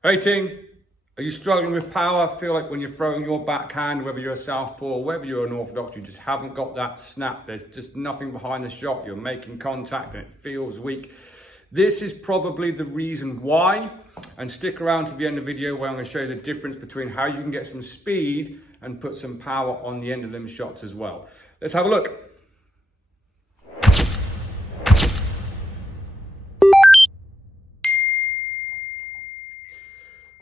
Hey team, are you struggling with power? Feel like when you're throwing your backhand, whether you're a southpaw or whether you're an orthodox, you just haven't got that snap. There's just nothing behind the shot. You're making contact and it feels weak. This is probably the reason why. And stick around to the end of the video where I'm going to show you the difference between how you can get some speed and put some power on the end of them shots as well. Let's have a look.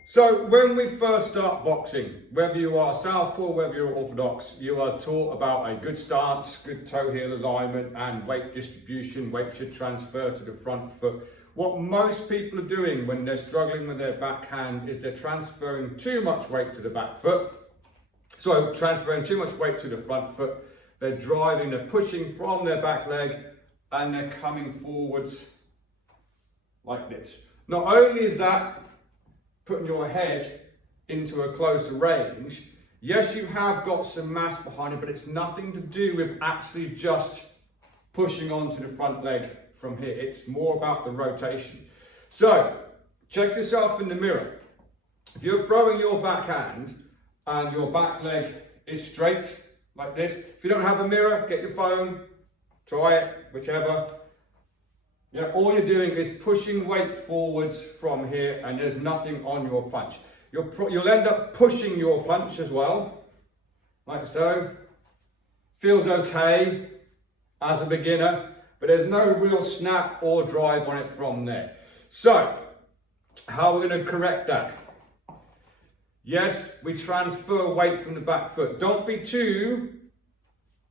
So when we first start boxing, whether you are southpaw, whether you're orthodox, you are taught about a good stance, good toe heel alignment and weight distribution. Weight should transfer to the front foot. What most people are doing when they're struggling with their backhand is they're transferring too much weight to the back foot. So transferring too much weight to the front foot. They're driving, they're pushing from their back leg and they're coming forwards like this. Not only is that putting your head into a closer range, yes, you have got some mass behind it, but it's nothing to do with actually just pushing onto the front leg from here. It's more about the rotation. So check yourself in the mirror. If you're throwing your backhand and your back leg is straight like this, if you don't have a mirror, get your phone, try it, whichever. Yeah, all you're doing is pushing weight forwards from here and there's nothing on your punch. You'll end up pushing your punch as well, like so. Feels okay as a beginner, but there's no real snap or drive on it from there. So, how are we going to correct that? Yes, we transfer weight from the back foot. Don't be too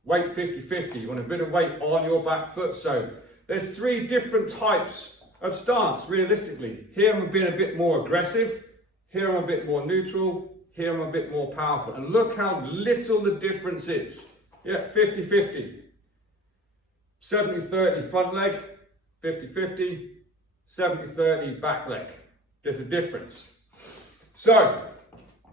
weight 50-50. You want a bit of weight on your back foot. So, there's three different types of stance, realistically. Here I'm being a bit more aggressive. Here I'm a bit more neutral. Here I'm a bit more powerful. And look how little the difference is. Yeah, 50-50. 70-30 front leg, 50-50. 70-30 back leg. There's a difference. So,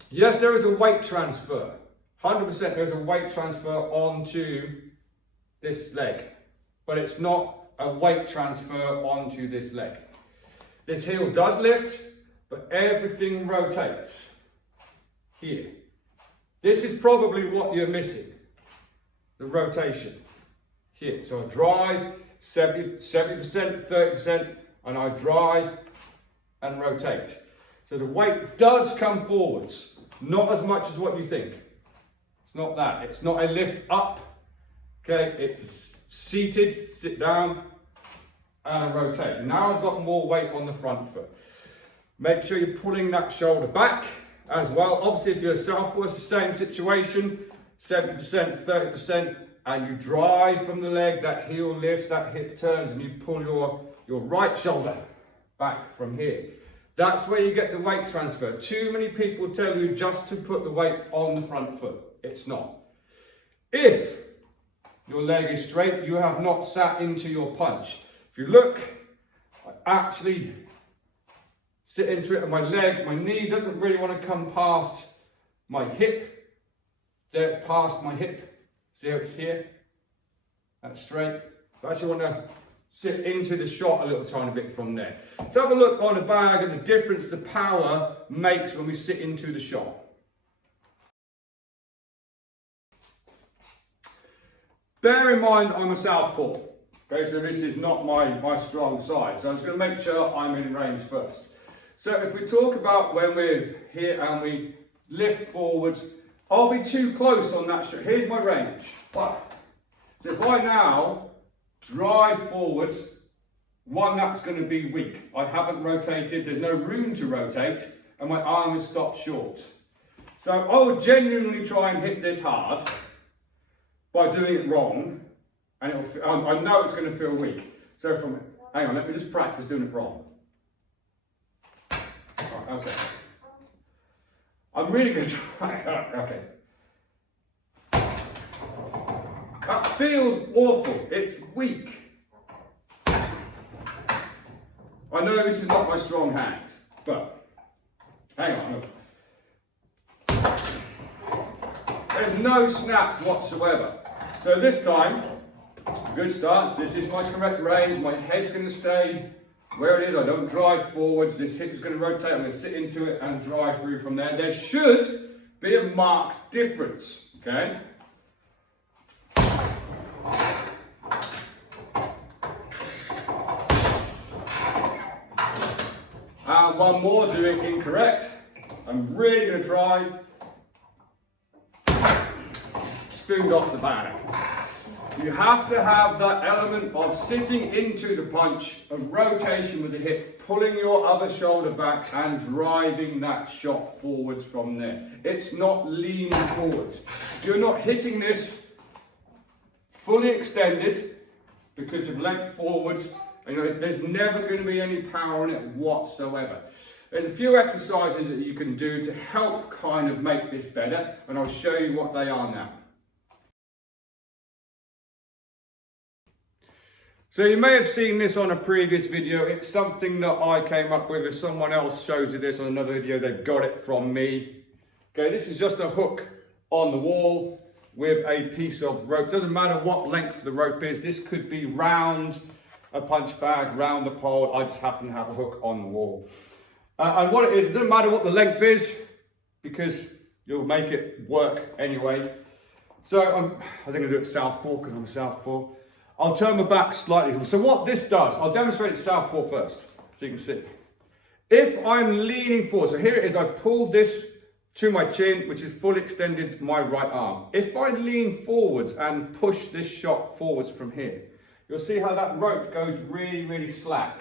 yes, there is a weight transfer. 100% there's a weight transfer onto this leg. But it's not a weight transfer onto this leg. This heel does lift, but everything rotates here. This is probably what you're missing, the rotation here. So I drive 70%, 30%, and I drive and rotate. So the weight does come forwards, not as much as what you think. It's not that. It's not a lift up, okay? It's seated, sit down, and rotate. Now I've got more weight on the front foot. Make sure you're pulling that shoulder back as well. Obviously, if you're a southpaw, it's the same situation. 70%, 30%, and you drive from the leg, that heel lifts, that hip turns, and you pull your right shoulder back from here. That's where you get the weight transfer. Too many people tell you just to put the weight on the front foot. It's not. If your leg is straight, you have not sat into your punch. If you look, I actually sit into it and my knee doesn't really want to come past my hip. There it's past my hip. See how it's here? That's straight. I actually want to sit into the shot a little tiny bit from there. So have a look on the bag and the difference the power makes when we sit into the shot. Bear in mind I'm a southpaw, okay, so this is not my strong side, so I'm just going to make sure I'm in range first. So if we talk about when we're here and we lift forwards, I'll be too close on that shot. Here's my range. So if I now drive forwards, one, that's going to be weak. I haven't rotated, there's no room to rotate, and my arm is stopped short. So I would genuinely try and hit this hard by doing it wrong, and I know it's going to feel weak. So hang on, let me just practice doing it wrong. Right, okay. I'm really going to try. Okay. That feels awful. It's weak. I know this is not my strong hand, but hang on. There's no snap whatsoever. So this time, good stance. This is my correct range. My head's going to stay Where it is, I don't drive forwards. This hip is going to rotate. I'm going to sit into it and drive through from there. There should be a marked difference, okay? And one more, doing incorrect. I'm really going to try. Spooned off the bag. You have to have that element of sitting into the punch, a rotation with the hip, pulling your other shoulder back and driving that shot forwards from there. It's not leaning forwards. If you're not hitting this fully extended because you've leant forwards, there's never going to be any power in it whatsoever. There's a few exercises that you can do to help kind of make this better, and I'll show you what they are now. So you may have seen this on a previous video. It's something that I came up with. If someone else shows you this on another video, they've got it from me. Okay, this is just a hook on the wall with a piece of rope. Doesn't matter what length the rope is. This could be round a punch bag, round the pole. I just happen to have a hook on the wall. And what it is, it doesn't matter what the length is because you'll make it work anyway. So I think I'll do it southpaw because I'm a southpaw. I'll turn my back slightly. So what this does, I'll demonstrate it southpaw first, so you can see. If I'm leaning forward, so here it is, I've pulled this to my chin, which is fully extended my right arm. If I lean forwards and push this shot forwards from here, you'll see how that rope goes really, really slack.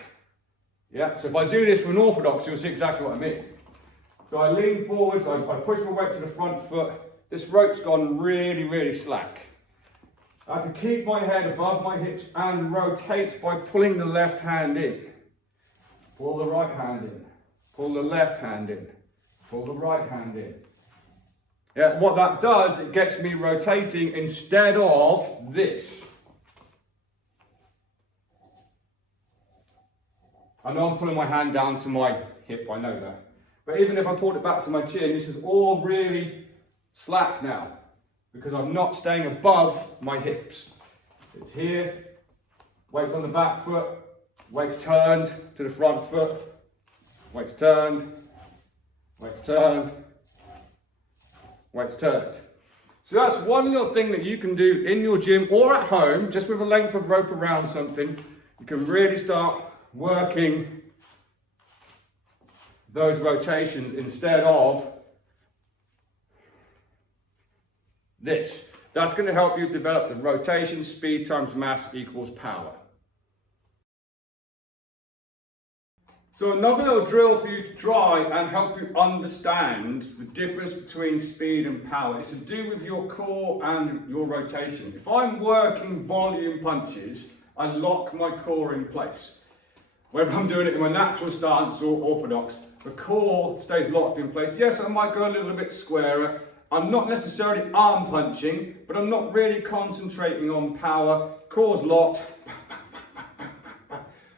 Yeah, so if I do this for an orthodox, you'll see exactly what I mean. So I lean forwards, I push my weight to the front foot. This rope's gone really, really slack. I have to keep my head above my hips and rotate by pulling the left hand in. Pull the right hand in. Pull the left hand in. Pull the right hand in. Yeah, what that does, it gets me rotating instead of this. I know I'm pulling my hand down to my hip, I know that. But even if I pulled it back to my chin, this is all really slack now, because I'm not staying above my hips. It's here, weights on the back foot, weights turned to the front foot, weights turned, weights turned, weights turned. So that's one little thing that you can do in your gym or at home, just with a length of rope around something. You can really start working those rotations instead of this. That's going to help you develop the rotation. Speed times mass equals power. So another little drill for you to try and help you understand the difference between speed and power is to do with your core and your rotation. If I'm working volume punches, I lock my core in place. Whether I'm doing it in my natural stance or orthodox, the core stays locked in place. Yes, I might go a little bit squarer. I'm not necessarily arm punching, but I'm not really concentrating on power. Core's locked.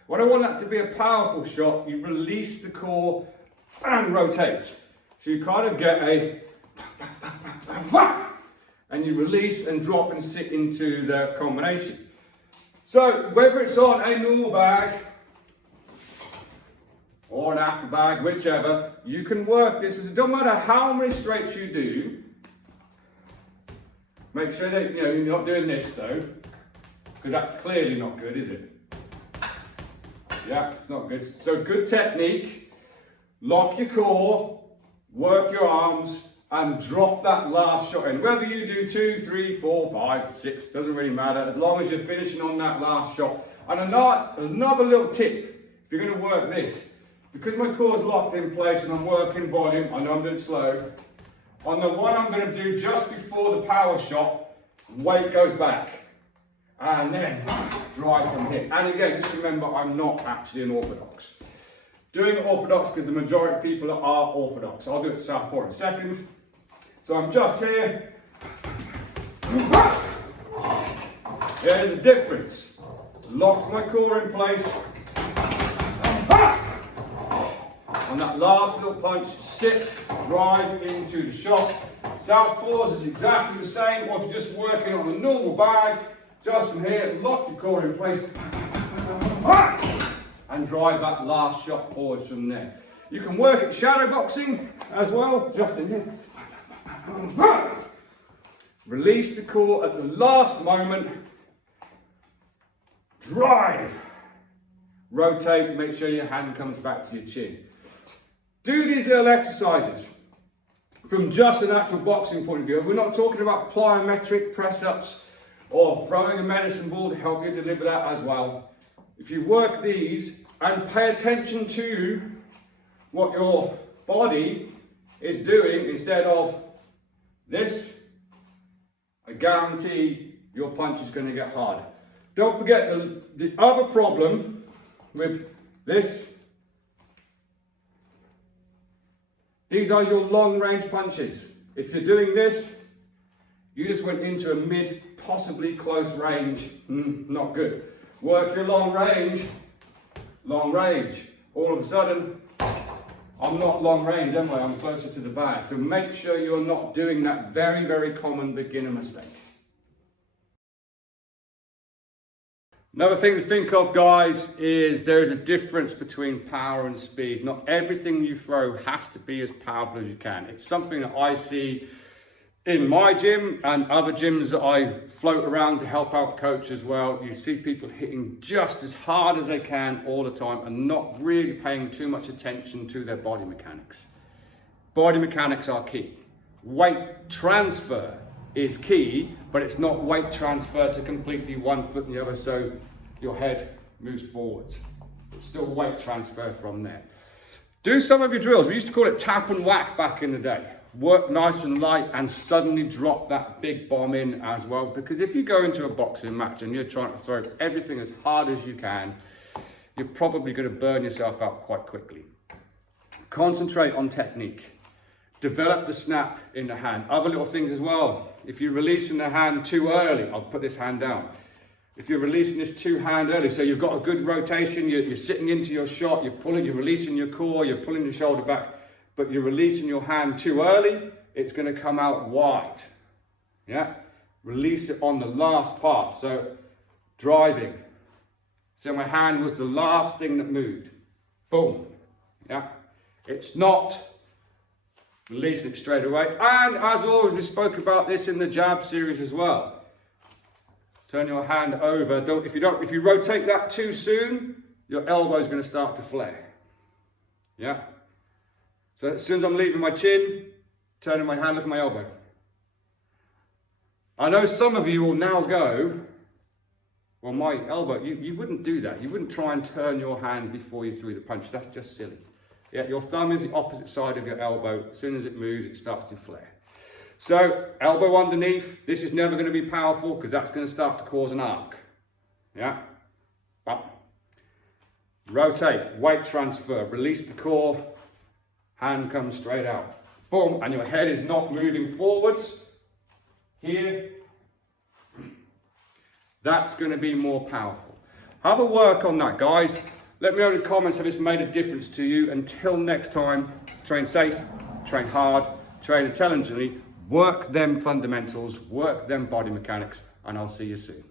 When I want that to be a powerful shot, you release the core and rotate. So you kind of get a and you release and drop and sit into the combination. So whether it's on a normal bag or an apple bag, whichever, you can work this. It doesn't matter how many straights you do. Make sure that you're not doing this though, because that's clearly not good, is it? Yeah, it's not good. So good technique. Lock your core, work your arms, and drop that last shot in. Whether you do 2, 3, 4, 5, 6, doesn't really matter, as long as you're finishing on that last shot. And another little tip, if you're going to work this, because my core's locked in place and I'm working volume, I know I'm doing slow, on the one I'm going to do just before the power shot, weight goes back. And then drive from here. And again, just remember, I'm not actually an orthodox. Doing orthodox because the majority of people are orthodox. I'll do it southpaw in a second. So I'm just here. There's a difference. Locks my core in place. On that last little punch, sit, drive into the shot. Southpaws is exactly the same, or if you're just working on a normal bag, just from here, lock your core in place. and drive that last shot forwards from there. You can work at shadow boxing as well, just in here. Release the core at the last moment. Drive. Rotate, make sure your hand comes back to your chin. Do these little exercises from just an actual boxing point of view. We're not talking about plyometric press-ups or throwing a medicine ball to help you deliver that as well. If you work these and pay attention to what your body is doing instead of this, I guarantee your punch is going to get harder. Don't forget the other problem with this. These are your long range punches. If you're doing this, you just went into a mid, possibly close range. Not good. Work your long range. Long range. All of a sudden, I'm not long range, am I? I'm closer to the bag. So make sure you're not doing that very, very common beginner mistake. Another thing to think of, guys, is there is a difference between power and speed. Not everything you throw has to be as powerful as you can. It's something that I see in my gym and other gyms that I float around to help out coach as well. You see people hitting just as hard as they can all the time and not really paying too much attention to their body mechanics. Body mechanics are key. Weight transfer is key, but it's not weight transfer to completely one foot and the other so your head moves forwards. It's still weight transfer from there. Do some of your drills. We used to call it tap and whack back in the day. Work nice and light and suddenly drop that big bomb in as well, because if you go into a boxing match and you're trying to throw everything as hard as you can, you're probably going to burn yourself out quite quickly. Concentrate on technique. Develop the snap in the hand. Other little things as well. If you're releasing the hand too early, I'll put this hand down. If you're releasing this two hand early, so you've got a good rotation, you're sitting into your shot, you're pulling, you're releasing your core, you're pulling your shoulder back, but you're releasing your hand too early, it's going to come out wide. Yeah? Release it on the last part. So driving. So my hand was the last thing that moved. Boom. Yeah? It's not releasing it straight away. And as always, we spoke about this in the jab series as well. Turn your hand over. If you rotate that too soon, your elbow is going to start to flare. Yeah? So as soon as I'm leaving my chin, turning my hand, look at my elbow. I know some of you will now go, well, my elbow, you wouldn't do that. You wouldn't try and turn your hand before you threw the punch. That's just silly. Yeah, your thumb is the opposite side of your elbow. As soon as it moves, it starts to flare. So, elbow underneath. This is never going to be powerful because that's going to start to cause an arc. Yeah? Bump. Rotate, weight transfer, release the core, hand comes straight out. Boom, and your head is not moving forwards. Here. That's going to be more powerful. Have a work on that, guys. Let me know in the comments if it's made a difference to you. Until next time, train safe, train hard, train intelligently, work them fundamentals, work them body mechanics, and I'll see you soon.